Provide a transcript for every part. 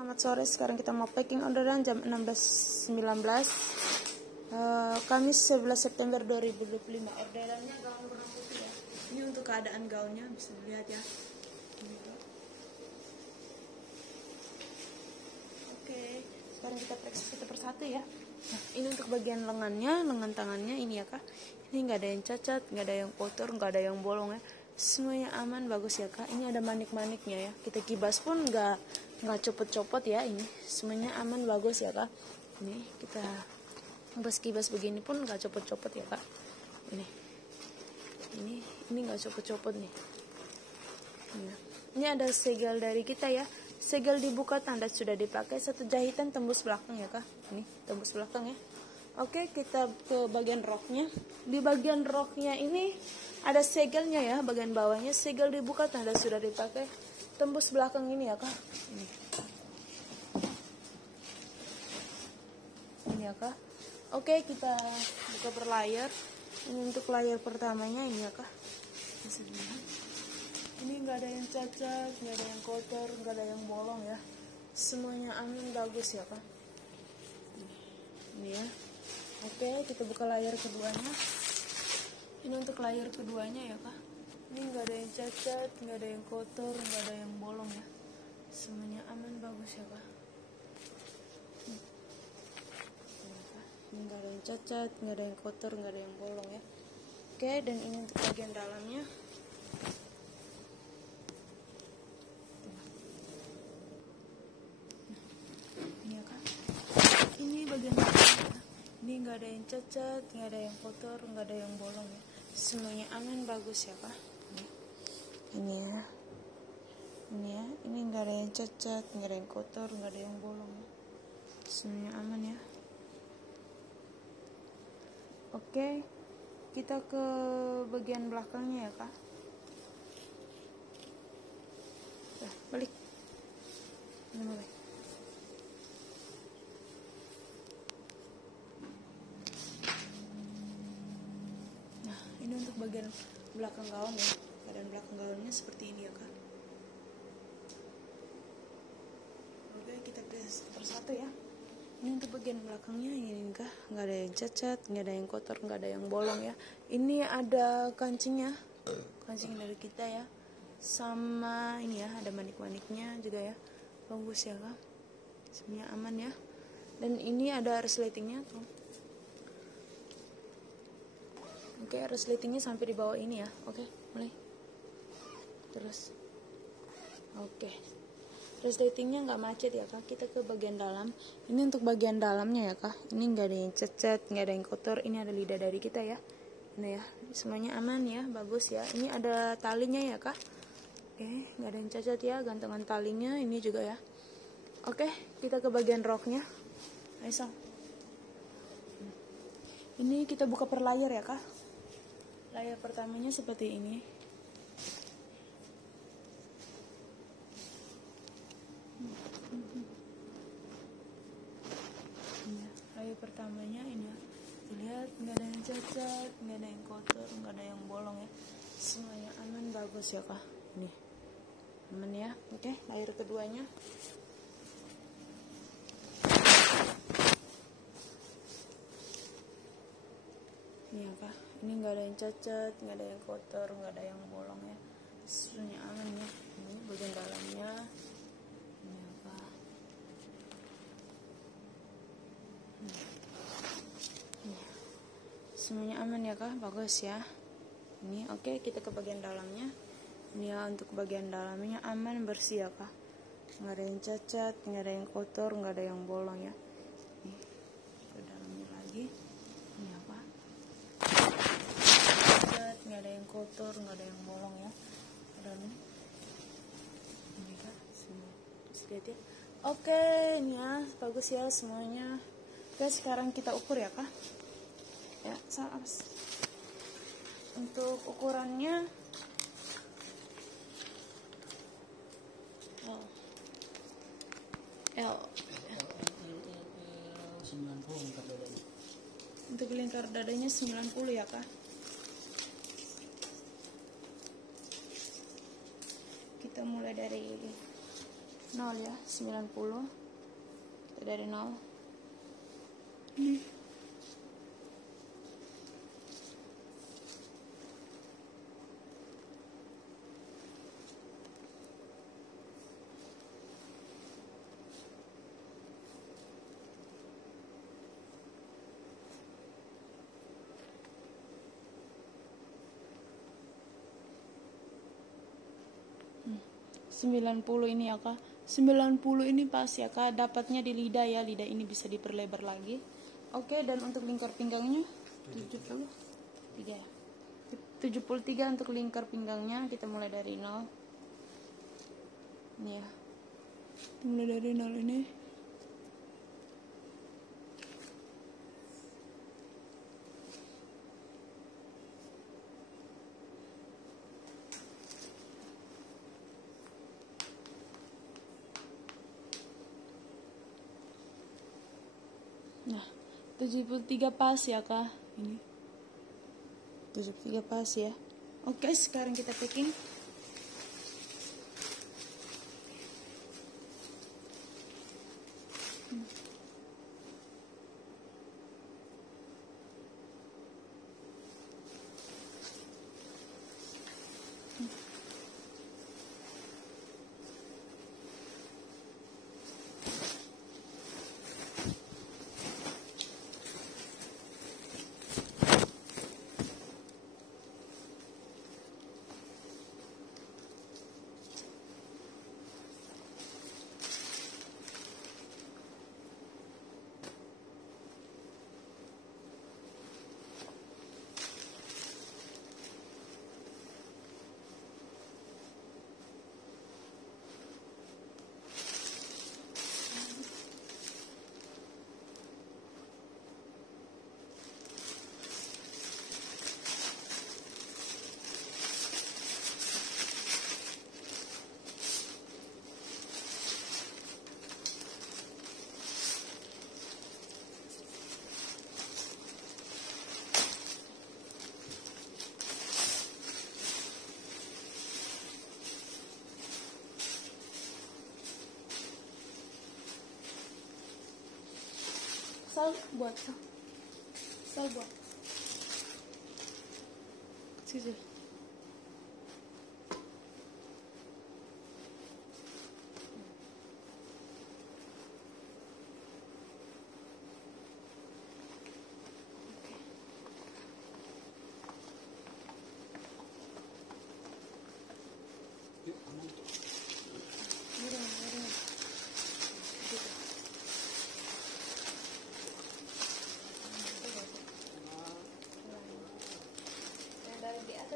Selamat sore, sekarang kita mau packing orderan jam 16.19 Kamis 11 September 2025. Orderannya gaun warna putih ya. Ini untuk keadaan gaunnya, bisa dilihat ya. Oke, sekarang kita periksa satu persatu ya. Nah, ini untuk bagian lengannya, lengan tangannya ini ya kak. Ini nggak ada yang cacat, nggak ada yang kotor, nggak ada yang bolong ya. Semuanya aman, bagus ya kak. Ini ada manik-maniknya ya. Kita kibas pun nggak copot-copot ya. Ini semuanya aman, bagus ya kak. Ini kita kibas begini pun nggak copot-copot ya kak. Ini nggak copot-copot nih. Ini ada segel dari kita ya. Segel dibuka, tanda sudah dipakai. Satu jahitan tembus belakang ya kak. Ini tembus belakang ya. Oke, kita ke bagian roknya. Di bagian roknya ini ada segelnya ya, bagian bawahnya segel dibuka, tanda sudah dipakai. Tembus belakang ini ya kak. Ini ya kak. Oke, kita buka per layar. Ini untuk layar pertamanya ini ya kak. Ini nggak ada yang cacat, nggak ada yang kotor, nggak ada yang bolong ya. Semuanya aman, bagus ya kak. Ini ya. Oke, kita buka layar keduanya. Ini untuk layar keduanya ya kak. Ini nggak ada yang cacat, nggak ada yang kotor, nggak ada yang bolong ya. Semuanya aman, bagus ya kak. Ini nggak ada yang cacat, nggak ada yang kotor, nggak ada yang bolong ya. Oke, dan ini untuk bagian dalamnya. Ini ya kak. Ini bagian dalamnya. Ini nggak ada yang cacat, nggak ada yang kotor, nggak ada yang bolong ya. Semuanya aman, bagus ya kak. Ini ya. Ini nggak ada yang cacat, nggak ada yang kotor, nggak ada yang bolong ya. Semuanya aman ya. Oke, kita ke bagian belakangnya ya kak. Balik. Ini mulai. Ini untuk bagian belakang gaun ya. Keadaan belakang gaunnya seperti ini ya kak. Oke, kita persatu ya. Ini untuk bagian belakangnya ini kak. Nggak ada yang cacat, nggak ada yang kotor, nggak ada yang bolong ya. Ini ada kancingnya, kancing dari kita ya. Sama ini ya, ada manik-maniknya juga ya. Bagus ya kak. Semuanya aman ya. Dan ini ada resletingnya tuh. Oke, resletingnya sampai di bawah ini ya. Oke, mulai. Terus. Oke. Resletingnya nggak macet ya kak. Kita ke bagian dalam. Ini untuk bagian dalamnya ya kak. Ini nggak ada yang cacat, nggak ada yang kotor. Ini ada lidah dari kita ya. Ini ya. Semuanya aman ya, bagus ya. Ini ada talinya ya kak. Oke, nggak ada yang cacat ya. Gantungan talinya ini juga ya. Oke, kita ke bagian roknya. Ayo. Ini kita buka per layar ya kak. Layar pertamanya seperti ini. Layar pertamanya ini ya. Lihat, nggak ada yang cacat, nggak ada yang kotor, nggak ada yang bolong ya. Semuanya aman, bagus ya kak. Ini aman ya. Oke, layar keduanya. Ini ya kak. Ini nggak ada yang cacat, nggak ada yang kotor, nggak ada yang bolong ya. Semuanya aman ya. Ini bagian dalamnya. Ini ya kak. Semuanya aman ya kak, bagus ya. Ini oke, kita ke bagian dalamnya. Ini ya, untuk bagian dalamnya aman, bersih ya kak. Nggak ada yang cacat, nggak ada yang kotor, nggak ada yang bolong ya. Nih, ke dalamnya lagi. Ini ya kak. Nggak ada yang kotor, nggak ada yang bolong ya. Dan ini kak, semua lihat ya. Oke, ini ya, bagus ya semuanya. Oke, sekarang kita ukur ya kak. Ya, salah. Untuk ukurannya L. 90 lingkar dadanya. Untuk lingkar dadanya 90 ya kak. Kita mulai dari 0 ya, 90. Kita dari 0. Ini. Hmm. 90 ini ya kak, 90 ini pas ya kak, dapatnya di lidah ya, lidah ini bisa diperlebar lagi. Oke, dan untuk lingkar pinggangnya 73 ya, 73 untuk lingkar pinggangnya. Kita mulai dari 0 ini ya, kita mulai dari 0 ini. Nah, 73 pas ya kak, ini 73 pas ya. Oke, sekarang kita packing. Sal buat sini.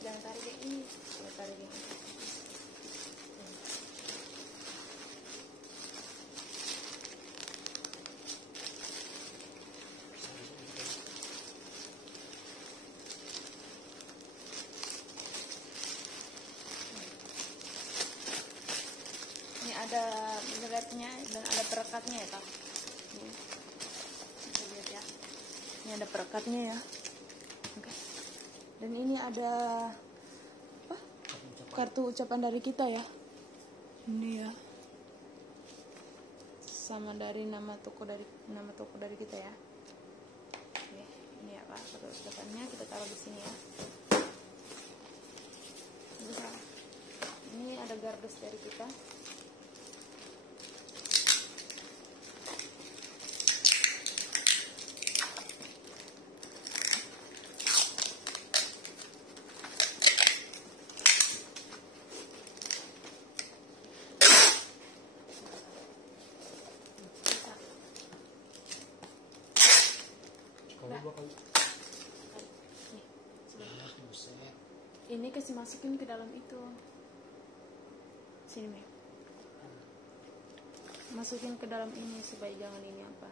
Jangan tarik kayak ini, tarik yang ini ada beratnya dan ada perekatnya ya kak. Kita lihat ya, ini ada perekatnya ya. Oke. Dan ini ada apa? Kartu ucapan dari kita ya. Ini ya. Sama dari nama toko dari kita ya. Oke, ini ya Pak, kartu ucapannya kita taruh di sini ya. Ini ada gardas dari kita. Ini kasih masukin ke dalam itu. Sini, Mei. Masukin ke dalam ini supaya jangan ini apa.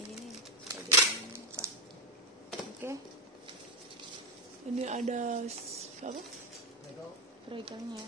begini kayak gini apa. Oke. Ini ada apa? Regalnya.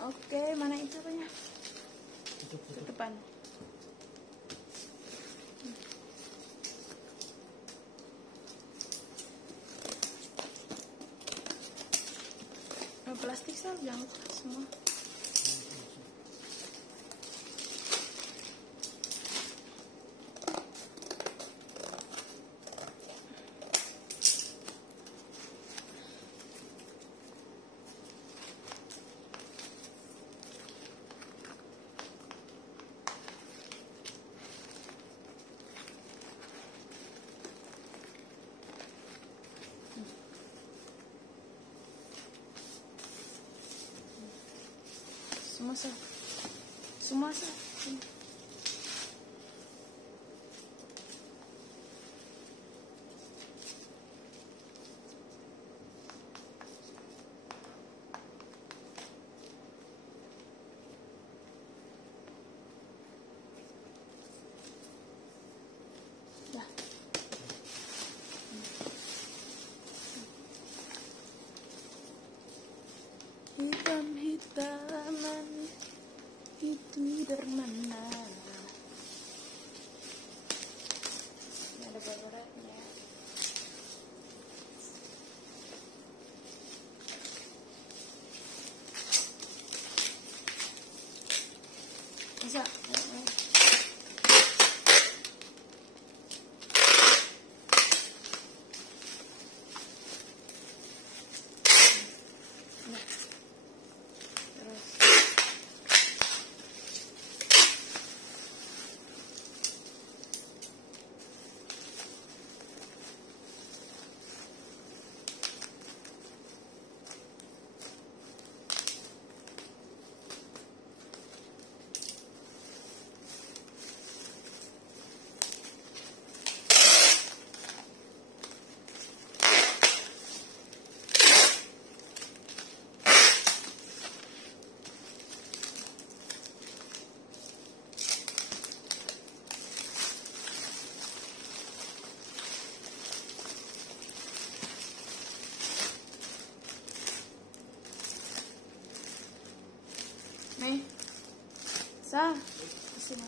Oke, mana itu apanya? Tutupan. Plastik sel jangan lupa semua. Semua sah. Ya. Hitam-hitaman itu dermana. Ini ada babaratnya. Bisa. Nih, sah, kesini.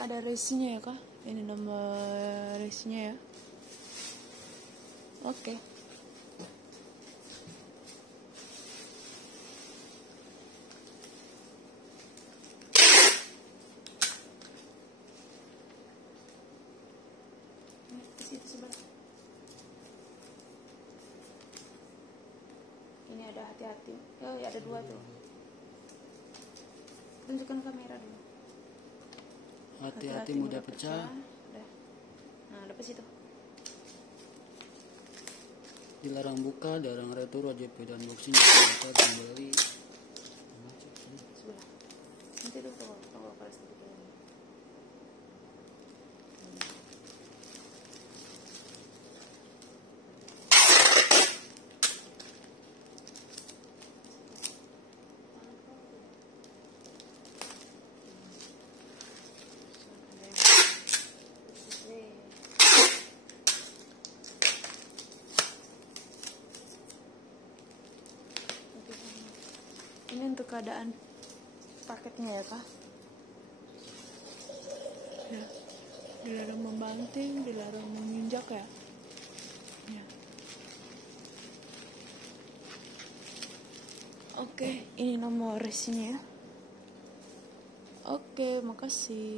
ada resinya ya kak, ini nomor resinya ya. Oke. Situ sebelah. Ini ada hati-hati. Oh, ya ada 2 tuh. Tunjukkan kamera dulu. Hati-hati mudah pecah. Udah. Nah, ada situ. Dilarang buka, dilarang retur, wajib dan boxing bisa kembali. Sebelah. Nanti tuh tunggu keras sedikit lagi. Ini untuk keadaan paketnya ya kak. Ya, dilarang membanting, dilarang menginjak ya. Ya. Oke, ini nomor resinya ya. Oke, makasih.